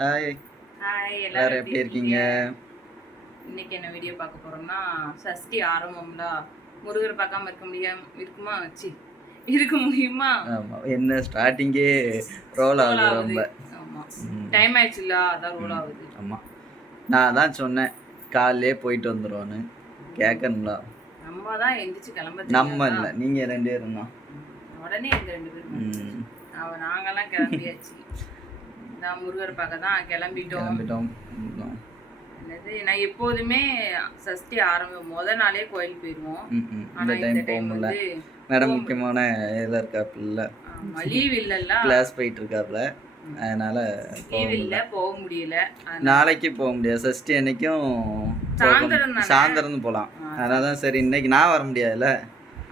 Hi hi எல்லாரும் எப்படி இருக்கீங்க? இன்னைக்கு என்ன வீடியோ பார்க்க போறோம்னா சஷ்டி ஆரம்பம்ல முருகர் பார்க்காம இருக்க முடியாம இருக்குமா? சி இருக்க முடியுமா? என்ன ஸ்டார்டிங்கே ரோல் ஆகுது. ரொம்ப. டைம் ஆயிடுச்சுல அதான் ரோல் ஆகுது. ஆமா. நான் தான் சொன்னேன் காலையிலே போயிட்டு வந்துருவோன்னு. கேட்கணும்ல நம்ம தான் எந்திரிச்சு கிளம்ப நம்ம? இல்லை. நீங்க ரெண்டு பேரும் தான். உடனே எங்க ரெண்டு பேரும் அவ நாங்கெல்லாம் கிளம்பியாச்சு. நான் முருகர் பார்க்க தான் கிளம்பிட்டோம். கிளம்பிட்டோம். என்னது நான் எப்போதுமே சஷ்டி ஆரம்பம் முத நாளே கோயில் போயிடுவோம். ஆனா இந்த டைம் வந்து மேடம் முக்கியமான இதில் இருக்காப்புல லீவ் இல்லல்ல. கிளாஸ் போயிட்டு இருக்காப்புல அதனால லீவ் இல்ல போக முடியல. நாளைக்கு போக முடியாது. சஷ்டி அன்னைக்கும் சாயந்தரம்? சாயந்தரம் போகலாம். அதனால தான் சரி இன்னைக்கு நான் வர முடியாதுல்ல.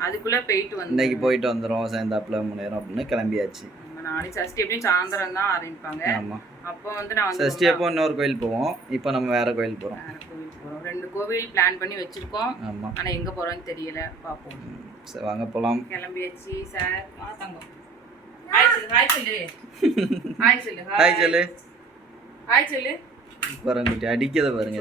அதுக்குள்ள போயிட்டு வந்து இன்னைக்கு போயிட்டு வந்துடும் சேர்ந்தாப்புல முன்னேறும் அப்படின்னு கிளம்பியாச்சு. நாளைக்கு சஷ்டி எப்படியும் சாயந்தரம் தான் ஆரம்பிப்பாங்க. அப்போ வந்து நான் வந்து சஷ்டி அப்போ இன்னொரு கோயில் போவோம். இப்போ நம்ம வேற கோயில் போகிறோம் வேற கோவில் போறோம். ரெண்டு கோவில் பிளான் பண்ணி வச்சிருக்கோம். ஆமாம் ஆனா எங்க போறோம்னு தெரியல. பாப்போம் சரி வாங்க போகலாம் கிளம்பியாச்சு சார் வா தங்கம். ஹாய் சொல்லு ஹாய் சொல்லு. ஹாய் சொல்லு. ஹாய் சொல்லு. ஹாய் சொல்லு. பாருங்க. குட்டி அடிக்கத பாருங்க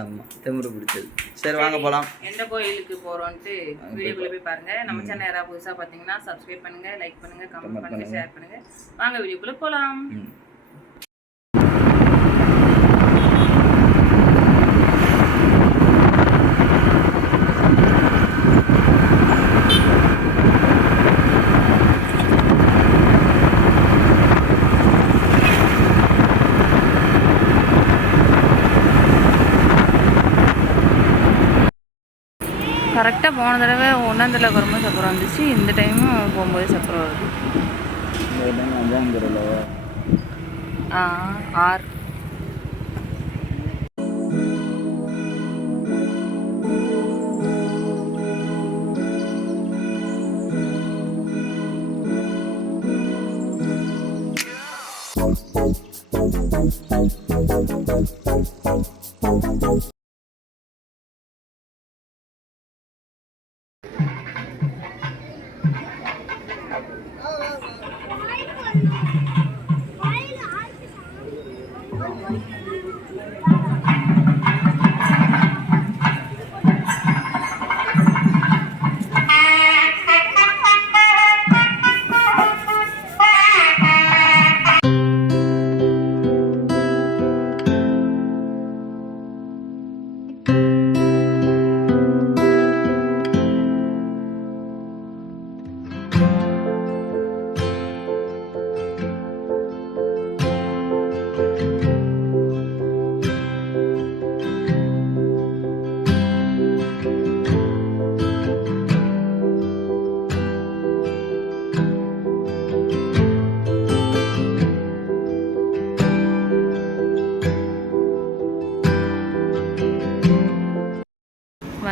ஆமாம் திமிரு பிடிச்சது. சரி வாங்க போகலாம் எந்த கோயிலுக்கு போறோம்ட்டு வீடியோக்குள்ள போய் பாருங்க. நம்ம சேனல் யாராவது புதுசா பாத்தீங்கன்னா சப்ஸ்கிரைப் பண்ணுங்க லைக் பண்ணுங்க கமெண்ட் பண்ணுங்க ஷேர் பண்ணுங்க. வாங்க வீடியோக்குள்ள போலாம். கரெக்டாக போன தடவை ஒன்றாந்தரில் வரும்போது சப்பரம் வந்துச்சு. இந்த டைமும் போகும்போது சப்பரம் வருது. ஆ ஆர்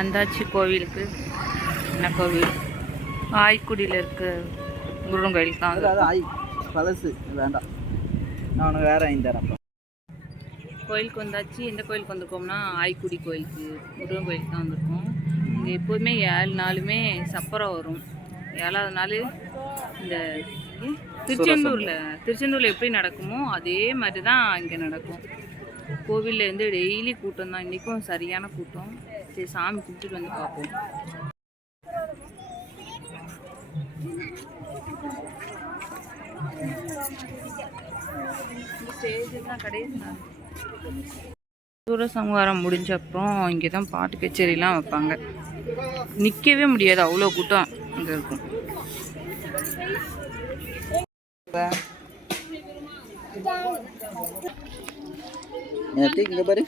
வந்தாச்சு கோவிலுக்கு. என்ன கோவில்? ஆய்க்குடியில் இருக்க முருகன் கோயிலுக்கு தான் ஆய் பழசு வேண்டாம். நான் உனக்கு வேற வாங்கி தரேன் கோயிலுக்கு வந்தாச்சு. எந்த கோயிலுக்கு வந்திருக்கோம்னா ஆய்க்குடி கோயிலுக்கு. முருகன் கோயிலுக்கு தான் வந்திருக்கோம். இங்கே எப்போதுமே ஏழு நாளுமே சப்பரம் வரும். ஏழாவது நாள் இந்த திருச்செந்தூரில் திருச்செந்தூரில் எப்படி நடக்குமோ அதே மாதிரி தான் இங்கே நடக்கும். கோவிலில் வந்து டெய்லி கூட்டம் தான். இன்றைக்கும் சரியான கூட்டம். சரி சாமி கும்பிட்டுட்டு வந்து பார்ப்போம். ஸ்டேஜ் தான் கடைசி நாள். சூரசம்ஹாரம் முடிஞ்ச அப்புறம் இங்கே தான் பாட்டு கச்சேரிலாம் வைப்பாங்க. நிற்கவே முடியாது அவ்வளோ கூட்டம் இங்கே இருக்கும். இங்கே பாரு.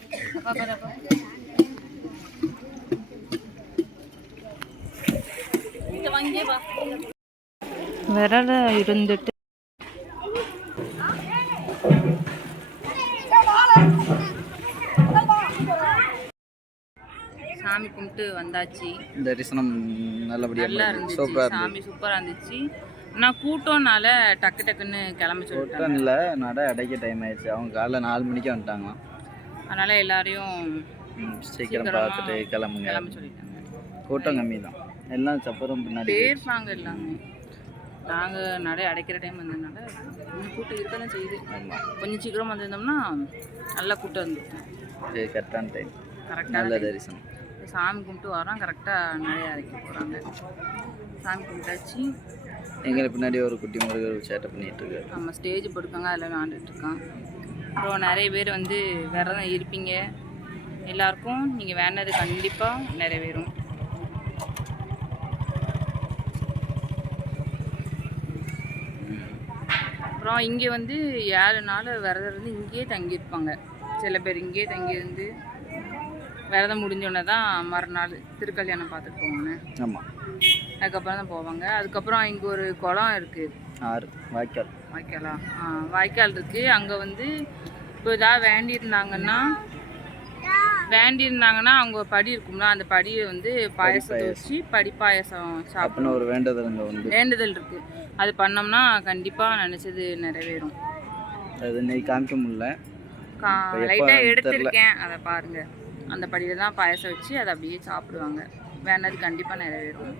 விரல இருந்துட்டு. சாமி கும்பிட்டு வந்தாச்சு. தரிசனம் நல்லபடியாக நல்லா இருந்துச்சு. சாமி சூப்பராக இருந்துச்சு. ஆனால் கூட்டம்னால டக்கு டக்குன்னு கிளம்ப கூட்டம் இல்லை நட அடைக்க டைம் ஆயிடுச்சு. அவங்க காலைல நாலு மணிக்கு வந்துட்டாங்களாம். அதனால எல்லாரையும் சீக்கிரமா பார்த்துட்டு கிளம்புங்க. கிளம்ப சொல்லிட்டாங்க. கூட்டம் கம்மி தான் எல்லாம் சப்பரம் பின்னாடி பேர்ப்பாங்க எல்லாமே. நாங்கள் நடை அடைக்கிற டைம் வந்ததுனால கூட்டம் இருக்க தான் செய்யுது. ஆமாம் கொஞ்சம் சீக்கிரம் வந்திருந்தோம்னா நல்லா கூட்டம் இருந்திருக்கும் சரி கரெக்டான டைம் கரெக்டாக நல்ல தரிசனம். சாமி கும்பிட்டு வரோம். கரெக்டாக நிறைய அரைக்க போகிறாங்க சாமி கும்பிட்டாச்சு. எங்களை பின்னாடி ஒரு குட்டி முருகர் சேட்டை பண்ணிட்டு இருக்காரு. நம்ம ஸ்டேஜ் போட்டுருக்காங்க அதில் விளாண்டுட்டு இருக்கான் அப்புறம் நிறைய பேர் வந்து விரதம் இருப்பீங்க. எல்லாருக்கும் நீங்கள் வேணது கண்டிப்பாக நிறைவேறும். அப்புறம் இங்கே வந்து ஏழு நாள் விரதம் இருந்து இங்கேயே தங்கியிருப்பாங்க. சில பேர் இங்கேயே தங்கியிருந்து விரதம் முடிஞ்சோடனே தான் மறுநாள் திருக்கல்யாணம் பார்த்துட்டு போவாங்க. ஆமாம் அதுக்கப்புறம் தான் போவாங்க. அதுக்கப்புறம் இங்கே ஒரு குளம் இருக்குது ஆறு வாய்க்கால். வாய்க்காலா? ஆ வாய்க்கால் இருக்குது அங்கே வந்து இப்போ ஏதாவது வேண்டியிருந்தாங்கன்னா வேண்டியிருந்தாங்கன்னா அவங்க படி இருக்கும்ல அந்த படியை வந்து பாயசத்தை வச்சு படி பாயசம் சாப்பிடணும் ஒரு வேண்டுதலுங்க உண்டு வேண்டுதல் இருக்குது அது பண்ணோம்னா கண்டிப்பாக நினச்சது நிறைவேறும். அது இன்னைக்கு காமிக்க முடியல. லைட்டாக. எடுத்திருக்கேன். அதை பாருங்க. அந்த படியில் தான் பாயசம் வச்சு அதை அப்படியே சாப்பிடுவாங்க. வேண்டது கண்டிப்பாக நிறைவேறும்.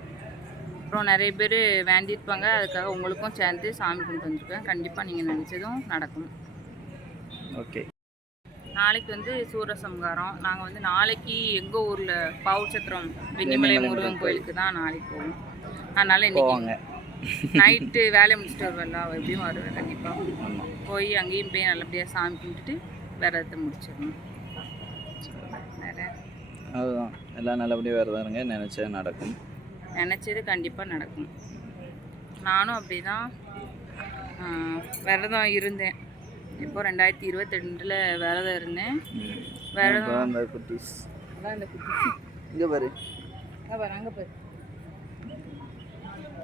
அப்புறம் நிறைய பேர் வேண்டியிருப்பாங்க. அதுக்காக உங்களுக்கும் சேர்ந்து சாமி கும்பிட்டு வந்திருக்கேன். கண்டிப்பாக நீங்கள் நினச்சதும் நடக்கும். ஓகே. நாளைக்கு வந்து சூரசம்ஹாரம் நாங்கள் வந்து நாளைக்கு எங்கள் ஊரில் பாவுச்சத்திரம் வெண்ணிமலை முருகன் கோயிலுக்கு. தான் நாளைக்கு போவோம். அதனால் இன்னைக்கு நைட்டு வேலையை முடிச்சுட்டு வருவேன்ல எப்படியும் வருவேன் கண்டிப்பாக போய் அங்கேயும் போய் நல்லபடியாக சாமி கும்பிட்டுட்டு விரதத்தை முடிச்சிடணும். அதுதான். எல்லாம் நல்லபடியாக விரதம் நினச்சா நடக்கும். நினச்சது கண்டிப்பாக நடக்கும். நானும் அப்படி தான் விரதம் இருந்தேன். இப்போ ரெண்டாயிரத்தி இருபத்தி ரெண்டில் விரதம் இருந்தேன். விரதம் இப்போ அந்த குட்டீஸ். அதான் இந்த குட்டி இங்கே பாரு. அங்கே பாரு அங்கே பாரு.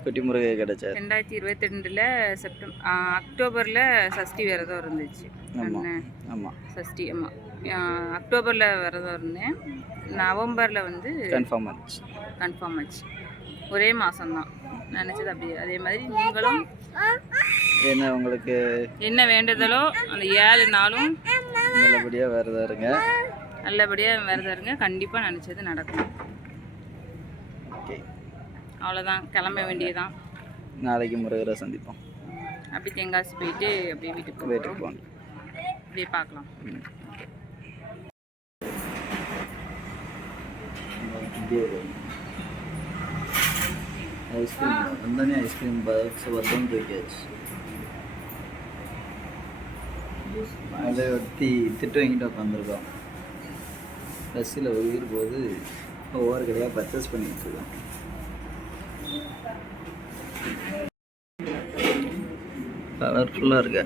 குட்டி முருகை கிடைச்சார். ரெண்டாயிரத்தி இருபத்தி ரெண்டில் செப்டம் அக்டோபரில் சஷ்டி விரதம் இருந்துச்சு. ஆமாம் சஷ்டி ஆமாம் அக்டோபரில் விரதம் இருந்தேன். நவம்பரில் வந்து கன்ஃபார்ம் ஆச்சு. கன்ஃபார்ம் ஆச்சு. ஒரே மாதம்தான் நினச்சது அப்படி அதே மாதிரி நீங்களும் என்ன உங்களுக்கு? என்ன வேண்டுதலோ அந்த ஏழு நாளும் நல்லபடியாக விரதம் இருங்க. நல்லபடியாக விரதம் இருங்க. கண்டிப்பாக நினச்சது நடக்கும். அவ்வளோதான் கிளம்ப வேண்டியதுதான். நாளைக்கு முருகரை சந்திப்போம். அப்படி தென்காசி போயிட்டு அப்படியே வீட்டுக்கு வீட்டுக்கு போகணும் அப்படியே பார்க்கலாம். ஐஸ்கிரீம் வந்தோடனே ஐஸ்கிரீம் பாக்ஸ் வந்தோம் தூக்கியாச்சு. அதை ஒட்டி திட்டு வாங்கிட்டு உட்காந்துருக்கோம் பஸ்ஸில் உயிர் போது ஒவ்வொரு கடையாக பர்ச்சேஸ் பண்ணிட்டு இருக்கோம். கலர்ஃபுல்லாக இருக்க.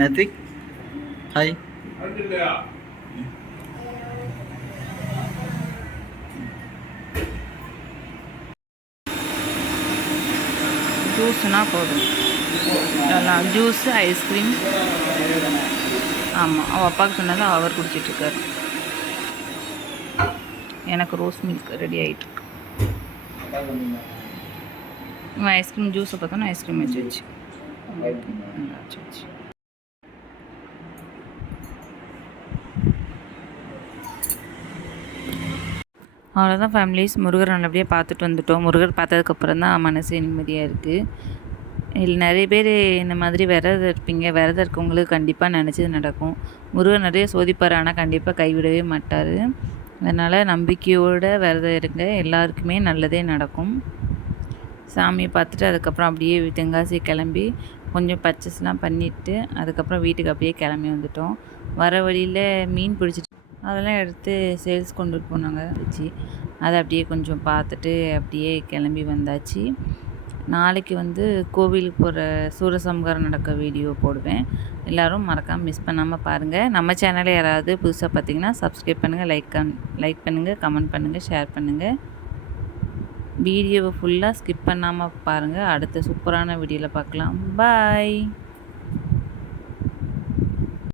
நேத்திக் ஹாய் ஜூஸ்னால் போதும். எல்லாம் ஜூஸு ஐஸ்கிரீம் ஆமாம் அவள் அப்பாவுக்கு சொன்னதை அவர் குடிச்சிட்ருக்காரு. எனக்கு ரோஸ் மில்க் ரெடி ஆகிட்டு இவன் ஐஸ்கிரீம் ஜூஸை பார்த்தோன்னா ஐஸ்கிரீம் வச்சு வச்சு. வச்சு வச்சு அவ்வளோதான் ஃபேமிலிஸ் முருகர் நல்லபடியாக பார்த்துட்டு வந்துட்டோம். முருகர் பார்த்ததுக்கப்புறம் தான் மனசு நிம்மதியாக இருக்குது இல்லை நிறைய பேர் இந்த மாதிரி விரதம் இருப்பீங்க. விரதம் இருக்கவங்களுக்கு கண்டிப்பாக நினச்சது நடக்கும். முருகர் நிறைய சோதிப்பார் ஆனால் கண்டிப்பாக கைவிடவே மாட்டார். அதனால் நம்பிக்கையோடு விரதம் இருங்க. எல்லாருக்குமே நல்லதே நடக்கும். சாமியை பார்த்துட்டு அதுக்கப்புறம் அப்படியே தென்காசி கிளம்பி கொஞ்சம் பர்ச்சேஸ்லாம் பண்ணிவிட்டு அதுக்கப்புறம் வீட்டுக்கு அப்படியே கிளம்பி வந்துட்டோம். வர வழியில் மீன் பிடிச்சிட்டு அதெல்லாம் எடுத்து சேல்ஸ் கொண்டுட்டு போனாங்க வச்சு அதை அப்படியே கொஞ்சம் பார்த்துட்டு அப்படியே கிளம்பி வந்தாச்சு. நாளைக்கு வந்து கோவிலுக்கு போகிற சூரசம்ஹாரம் நடக்க வீடியோ போடுவேன். எல்லோரும் மறக்காமல் மிஸ் பண்ணாமல் பாருங்கள் நம்ம சேனலை யாராவது புதுசாக பார்த்தீங்கன்னா சப்ஸ்கிரைப் பண்ணுங்கள் லைக் லைக் பண்ணுங்கள் கமெண்ட் பண்ணுங்கள் ஷேர் பண்ணுங்கள் வீடியோவை ஃபுல்லாக ஸ்கிப் பண்ணாமல் பாருங்கள் அடுத்த சூப்பரான வீடியோவில் பார்க்கலாம் பாய்